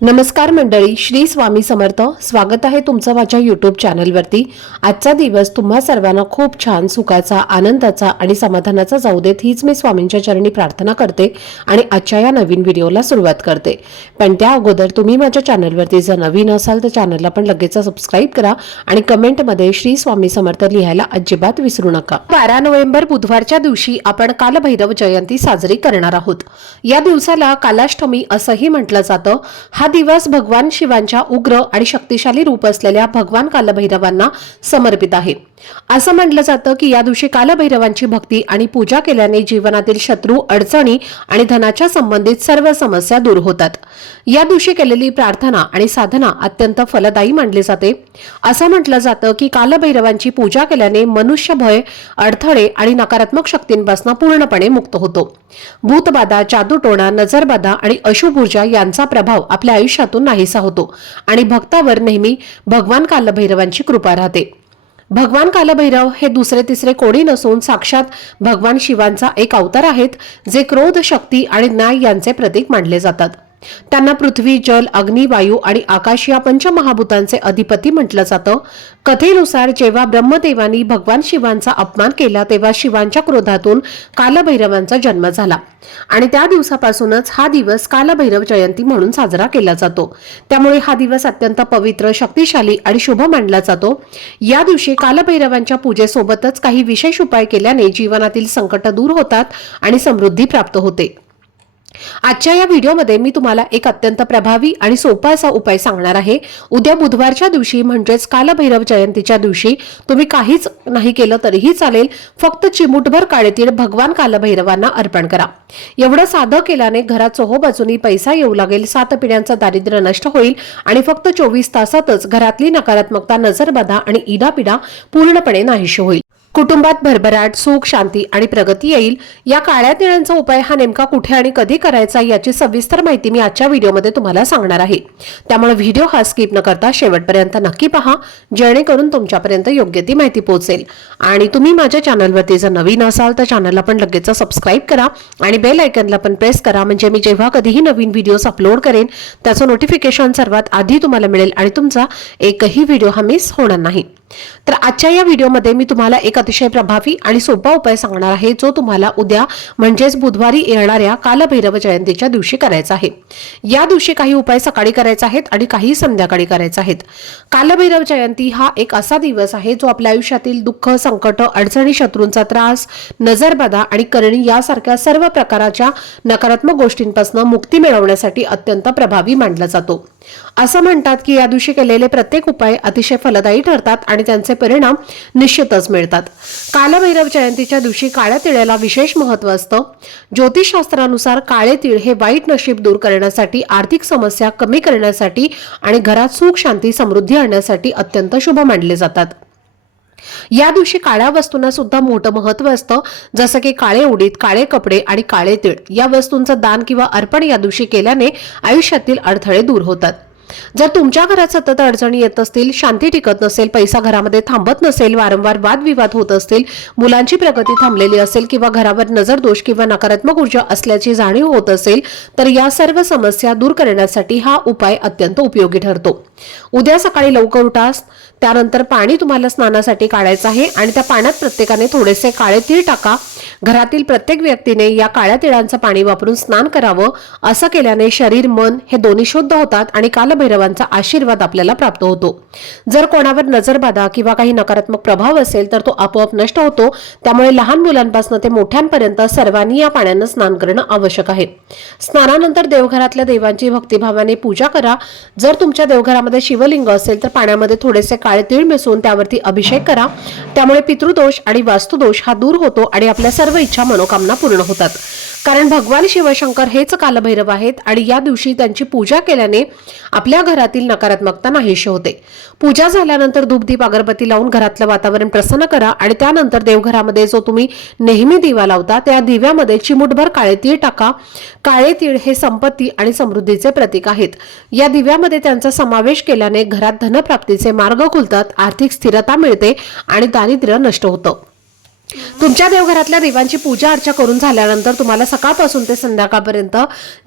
नमस्कार मंडळी श्री स्वामी समर्थ. स्वागत आहे तुमचं माझ्या यूट्यूब चॅनलवरती आजचा दिवस तुम्हा सर्वांना खूप छान सुखाचा आनंदाचा आणि समाधानाचा जाऊ देत हीच मी स्वामींच्या चरणी प्रार्थना करते आणि आजच्या या नवीन व्हिडिओला सुरुवात करते. पण त्या अगोदर तुम्ही माझ्या चॅनलवरती जर नवीन असाल तर चॅनलला पण लगेच सबस्क्राईब करा आणि कमेंटमध्ये श्री स्वामी समर्थ लिहायला अजिबात विसरू नका. बारा नोव्हेंबर बुधवारच्या दिवशी आपण कालभैरव जयंती साजरी करणार आहोत. या दिवसाला कालाष्टमी असंही म्हटलं जातं. हा दिवस भगवान शिवांच्या उग्र आणि शक्तिशाली रूप असलेल्या भगवान कालभैरवांना समर्पित आहे. असं म्हटलं जातं की या दिवशी कालभैरवांची भक्ती आणि पूजा केल्याने जीवनातील शत्रू अडचणी आणि धनाच्या संबंधित सर्व समस्या दूर होतात. या दिवशी केलेली प्रार्थना आणि साधना अत्यंत फलदायी मानली जाते. असं म्हटलं जातं की कालभैरवांची पूजा केल्याने मनुष्य भय अडथळे आणि नकारात्मक शक्तींपासून पूर्णपणे मुक्त होतो. भूतबाधा जादूटोणा नजरबाधा आणि अशुभ ऊर्जा यांचा प्रभाव आपल्या आयुष्यातून नाहीसा होतो आणि भक्तावर नेहमी भगवान कालभैरवांची कृपा राहते. भगवान कालभैरव हे दुसरे तिसरे कोणी नसून साक्षात भगवान शिवांचा एक अवतार आहेत जे क्रोध शक्ती आणि न्याय यांचे प्रतीक मानले जातात. त्यांना पृथ्वी जल अग्नी वायू आणि आकाश या पंचमहाभूतांचे अधिपती म्हटलं जातं. कथेनुसार जेव्हा ब्रह्मदेवानी भगवान शिवांचा अपमान केला तेव्हा शिवांच्या क्रोधातून कालभैरवांचा जन्म झाला. आणि त्या दिवसापासूनच हा दिवस कालभैरव जयंती म्हणून साजरा केला जातो. त्यामुळे हा दिवस अत्यंत पवित्र शक्तिशाली आणि शुभ मानला जातो. या दिवशी कालभैरवांच्या पूजेसोबतच काही विशेष उपाय केल्याने जीवनातील संकट दूर होतात आणि समृद्धी प्राप्त होते. आजच्या या व्हिडिओमध्ये मी तुम्हाला एक अत्यंत प्रभावी आणि सोपा असा उपाय सांगणार आहे. उद्या बुधवारच्या दिवशी म्हणजेच कालभैरव जयंतीच्या दिवशी तुम्ही काहीच नाही केलं तरीही चालेल. फक्त चिमूटभर काळेतील भगवान कालभैरवांना अर्पण करा. एवढं साधं केल्याने घरात चोहोबाजूनी पैसा येऊ लागेल सात पिढ्यांचं दारिद्र्य नष्ट होईल आणि फक्त चोवीस तासातच घरातली नकारात्मकता नजरबाधा आणि इडापिडा पूर्णपणे नाहीशी होईल. कुटुंबात भरभराट सुख शांती आणि प्रगती येईल या काळ्या तिळांचा उपाय हा नेमका कुठे आणि कधी करायचा याची सविस्तर माहिती मी आजच्या व्हिडिओमध्ये तुम्हाला सांगणार आहे. त्यामुळे व्हिडिओ हा स्किप न करता शेवटपर्यंत नक्की पहा जेणेकरून तुमच्यापर्यंत योग्य ती माहिती पोहोचेल. आणि तुम्ही माझ्या चॅनलवरती जर नवीन असाल तर चॅनलला पण लगेच सबस्क्राईब करा आणि बेल आयकनला पण प्रेस करा म्हणजे मी जेव्हा कधीही नवीन व्हिडिओज अपलोड करेन त्याचं नोटिफिकेशन सर्वात आधी तुम्हाला मिळेल आणि तुमचा एकही व्हिडिओ हा मिस होणार नाही. तर आजच्या या व्हिडिओमध्ये मी तुम्हाला एक अतिशय प्रभावी आणि सोपा उपाय सांगणार आहे जो तुम्हाला उद्या म्हणजेच बुधवारी येणाऱ्या कालभैरव जयंतीच्या दिवशी करायचा आहे. या दिवशी काही उपाय सकाळी करायचे आहेत आणि काही संध्याकाळी करायचे आहेत. कालभैरव जयंती हा एक असा दिवस आहे जो आपल्या आयुष्यातील दुःख संकट अडचणी शत्रूंचा त्रास नजरबाधा आणि करणी यासारख्या सर्व प्रकाराच्या नकारात्मक गोष्टींपासून मुक्ती मिळवण्यासाठी अत्यंत प्रभावी मानला जातो. असं म्हणतात की या दिवशी केलेले प्रत्येक उपाय अतिशय फलदायी ठरतात आणि त्यांचे परिणाम निश्चितच मिळतात. कालभैरव जयंतीच्या दिवशी काळ्या तिळ्याला विशेष महत्त्व असतं. ज्योतिषशास्त्रानुसार काळे तिळ हे वाईट नशीब दूर करण्यासाठी आर्थिक समस्या कमी करण्यासाठी आणि घरात सुख शांती समृद्धी आणण्यासाठी अत्यंत शुभ मानले जातात. या दिवशी काळ्या वस्तूंना सुद्धा मोठं महत्त्व असतं. जसं की काळे उडीद काळे कपडे आणि काळे तीळ या वस्तूंचं दान किंवा अर्पण या दिवशी केल्याने आयुष्यातील अडथळे दूर होतात. जर तुमच्या घरात सतत अडचणी येत असतील शांती टिकत नसेल पैसा घरामध्ये थांबत नसेल वारंवार वादविवाद होत असतील मुलांची प्रगती थांबलेली असेल किंवा घरावर नजर दोष किंवा नकारात्मक ऊर्जा असल्याची जाणीव होत असेल तर या सर्व समस्या दूर करण्यासाठी हा उपाय अत्यंत उपयोगी ठरतो. उद्या सकाळी लवकर उठा त्यानंतर पाणी तुम्हाला स्नानासाठी काढायचं आहे आणि त्या पाण्यात प्रत्येकाने थोडेसे काळे तीळ टाका. घरातील प्रत्येक व्यक्तीने या काळ्या तिळांचं पाणी वापरून स्नान करावं असं केल्याने शरीर मन हे दोन्ही शुद्ध होतात आणि कालभैरवांचा आशीर्वाद आपल्याला प्राप्त होतो. जर कोणावर नजरबाधा किंवा काही नकारात्मक प्रभाव असेल तर तो आपोआप नष्ट होतो. त्यामुळे लहान मुलांपासून ते मोठ्यांपर्यंत सर्वांनी या पाण्यानं स्नान करणं आवश्यक आहे. स्नानानंतर देवघरातल्या देवांची भक्तिभावाने पूजा करा. जर तुमच्या देवघरामध्ये शिवलिंग असेल तर पाण्यामध्ये थोडेसे काळे तीळ मिसळून त्यावरती अभिषेक करा. त्यामुळे पितृदोष आणि वास्तुदोष हा दूर होतो आणि आपल्या सर्व इच्छा मनोकामना पूर्ण होतात. कारण भगवान शिवशंकर हेच कालभैरव आहेत आणि या दिवशी त्यांची पूजा केल्याने आपल्या घरातील नकारात्मकता नाहीशी होते. पूजा झाल्यानंतर धूपदीप अगरबत्ती लावून घरातलं वातावरण प्रसन्न करा आणि त्यानंतर देवघरामध्ये जो तुम्ही नेहमी दिवा लावता त्या दिव्यामध्ये चिमुटभर काळे तीळ टाका. काळे तीळ हे संपत्ती आणि समृद्धीचे प्रतीक आहेत. या दिव्यामध्ये त्यांचा समावेश केल्याने घरात धनप्राप्तीचे मार्ग खुलतात आर्थिक स्थिरता मिळते आणि दारिद्र्य नष्ट होतं. तुमच्या देवघरातल्या देवांची पूजा अर्चा करून झाल्यानंतर तुम्हाला सकाळपासून ते संध्याकाळपर्यंत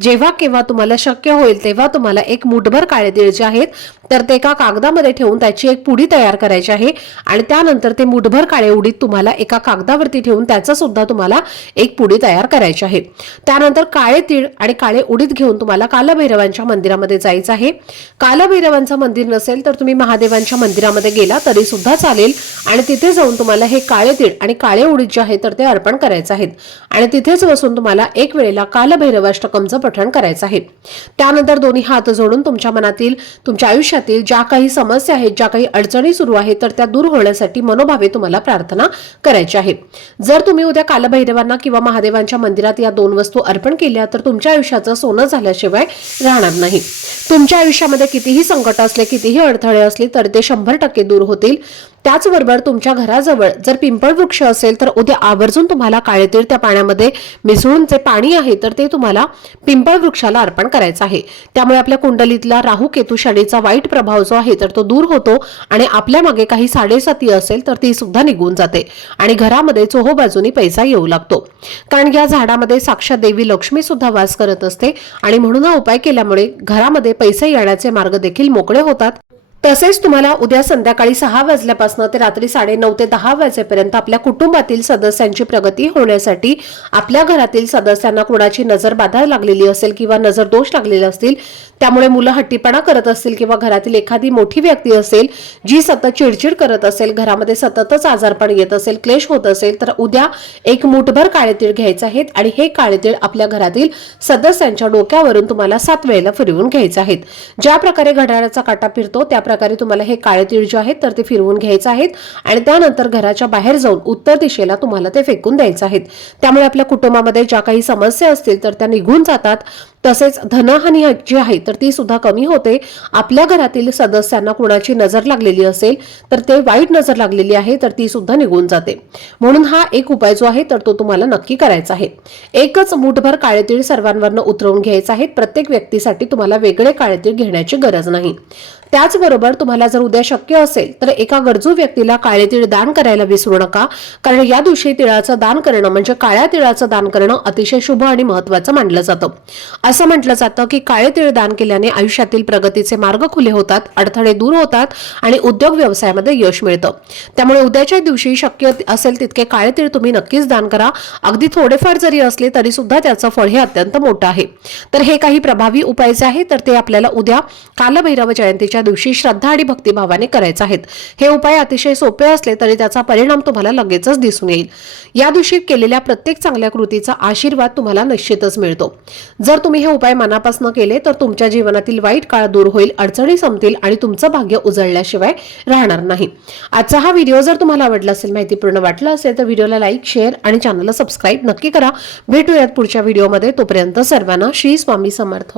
जेव्हा केव्हा तुम्हाला शक्य होईल तेव्हा तुम्हाला एक मुठभर काळे तीळ जे आहेत तर ते एका कागदामध्ये ठेवून त्याची एक पुडी तयार करायची आहे. आणि त्यानंतर ते मुठभर काळे उडीत तुम्हाला एका कागदावरती ठेवून त्याचं सुद्धा तुम्हाला एक पुडी तयार करायची आहे. त्यानंतर काळे तीळ आणि काळे उडीत घेऊन तुम्हाला कालभैरवांच्या मंदिरामध्ये जायचं आहे. कालभैरवांचं मंदिर नसेल तर तुम्ही महादेवांच्या मंदिरामध्ये गेला तरी सुद्धा चालेल. आणि तिथे जाऊन तुम्हाला हे काळे तीळ आणि काळे उडीद जे आहे तर ते अर्पण करायचे आहेत. आणि तिथेच बसून तुम्हाला एक वेळेला कालभैरवाष्टकमचं पठण करायचं आहे. त्यानंतर दोन्ही हात जोडून तुमच्या मनातील तुमच्या आयुष्यातील ज्या काही समस्या आहेत ज्या काही अडचणी सुरू आहेत तर त्या दूर होण्यासाठी मनोभावे तुम्हाला प्रार्थना करायची आहे. जर तुम्ही उद्या कालभैरवांना किंवा महादेवांच्या मंदिरात या दोन वस्तू अर्पण केल्या तर तुमच्या आयुष्याचं सोनं झाल्याशिवाय राहणार नाही. तुमच्या आयुष्यामध्ये कितीही संकट असले कितीही अडथळे असले तर ते शंभर टक्के दूर होतील. त्याचबरोबर तुमच्या घराजवळ जर पिंपळ वृक्ष असेल तर उद्या आवर्जून तुम्हाला काळे तीळ त्या पाण्यामध्ये मिसळून जे पाणी आहे तर ते तुम्हाला पिंपळ वृक्षाला अर्पण करायचं आहे. त्यामुळे आपल्या कुंडलीतला राहू केतू शनीचा वाईट प्रभाव जो आहे तर तो दूर होतो आणि आपल्या मागे काही साडेसाती असेल तर ती सुद्धा निघून जाते आणि घरामध्ये चोहो बाजूनी पैसा येऊ लागतो. कारण या झाडामध्ये साक्षात देवी लक्ष्मी सुद्धा वास करत असते आणि म्हणून हा उपाय केल्यामुळे घरामध्ये पैसे येण्याचे मार्ग देखील मोकळे होतात. तसेच तुम्हाला उद्या संध्याकाळी सहा वाजल्यापासून ते रात्री साडेनऊ ते दहा वाजेपर्यंत आपल्या कुटुंबातील सदस्यांची प्रगती होण्यासाठी आपल्या घरातील सदस्यांना कुणाची नजर बाधा लागलेली असेल किंवा नजर दोष लागलेले असतील त्यामुळे मुलं हट्टीपणा करत असतील किंवा घरातील एखादी मोठी व्यक्ती असेल जी सतत चिडचिड करत असेल घरामध्ये सततच आजारपण येत असेल क्लेश होत असेल तर उद्या एक मुठभर काळे तीळ आहेत आणि हे काळे तीळ आपल्या घरातील सदस्यांच्या डोक्यावरून तुम्हाला सात वेळेला फिरवून घ्यायचं आहेत. ज्या प्रकारे घड्याळाचा काटा फिरतो त्या प्रकारे तुम्हाला हे काळे तीळ जे आहेत तर ते फिरवून घ्यायचे आहेत आणि त्यानंतर घराच्या बाहेर जाऊन उत्तर दिशेला तुम्हाला ते फेकून द्यायचे आहेत. त्यामुळे आपल्या कुटुंबामध्ये ज्या काही समस्या असतील तर त्या निघून जातात. तसेच धनहानी जी आहे तर ती सुद्धा कमी होते. आपल्या घरातील सदस्यांना कुणाची नजर लागलेली असेल तर ते वाईट नजर लागलेली आहे तर ती सुद्धा निघून जाते. म्हणून हा एक उपाय जो आहे तर तो तुम्हाला नक्की करायचा आहे. एकच मुठभर काळे तीळ सर्वांवरनं उतरवून घ्यायचा आहे. प्रत्येक व्यक्तीसाठी तुम्हाला वेगळे काळे तीळ घेण्याची गरज नाही. त्याचबरोबर तुम्हाला जर उद्या शक्य असेल तर एका गरजू व्यक्तीला काळे तीळ दान करायला विसरू नका. कारण या दिवशी तिळाचं दान करणं म्हणजे काळ्या तिळाचं दान करणं अतिशय शुभ आणि महत्वाचं मानलं जातं. असं म्हटलं जातं की काळे तीळ दान केल्याने आयुष्यातील प्रगतीचे मार्ग खुले होतात अडथळे दूर होतात आणि उद्योग व्यवसायामध्ये यश मिळतं. त्यामुळे उद्याच्या दिवशी शक्य असेल तितके काळे तीळ तुम्ही नक्कीच दान करा. अगदी थोडेफार जरी असले तरी सुद्धा त्याचं फळ हे अत्यंत मोठं आहे. तर हे काही प्रभावी उपाय जे आहे तर ते आपल्याला उद्या कालभैरव जयंतीच्या दिवशी श्रद्धा आणि भक्तिभावाने करायचे आहेत. हे उपाय अतिशय सोपे असले तरी त्याचा परिणाम तुम्हाला लगेचच दिसून येईल. या दिवशी केलेल्या प्रत्येक चांगल्या कृतीचा आशीर्वाद तुम्हाला निश्चितच मिळतो. जर तुम्ही तुम्ही हे उपाय मनापासून केले तर तुमच्या जीवनातील वाईट काळ दूर होईल अडचणी संपतील आणि तुमचं भाग्य उजळल्याशिवाय राहणार नाही. आजचा हा व्हिडिओ जर तुम्हाला आवडला असेल माहितीपूर्ण वाटला असेल तर व्हिडिओला लाईक शेअर आणि चॅनलला सबस्क्राईब नक्की करा. भेटूयात पुढच्या व्हिडिओमध्ये. तोपर्यंत सर्वांना श्री स्वामी समर्थ.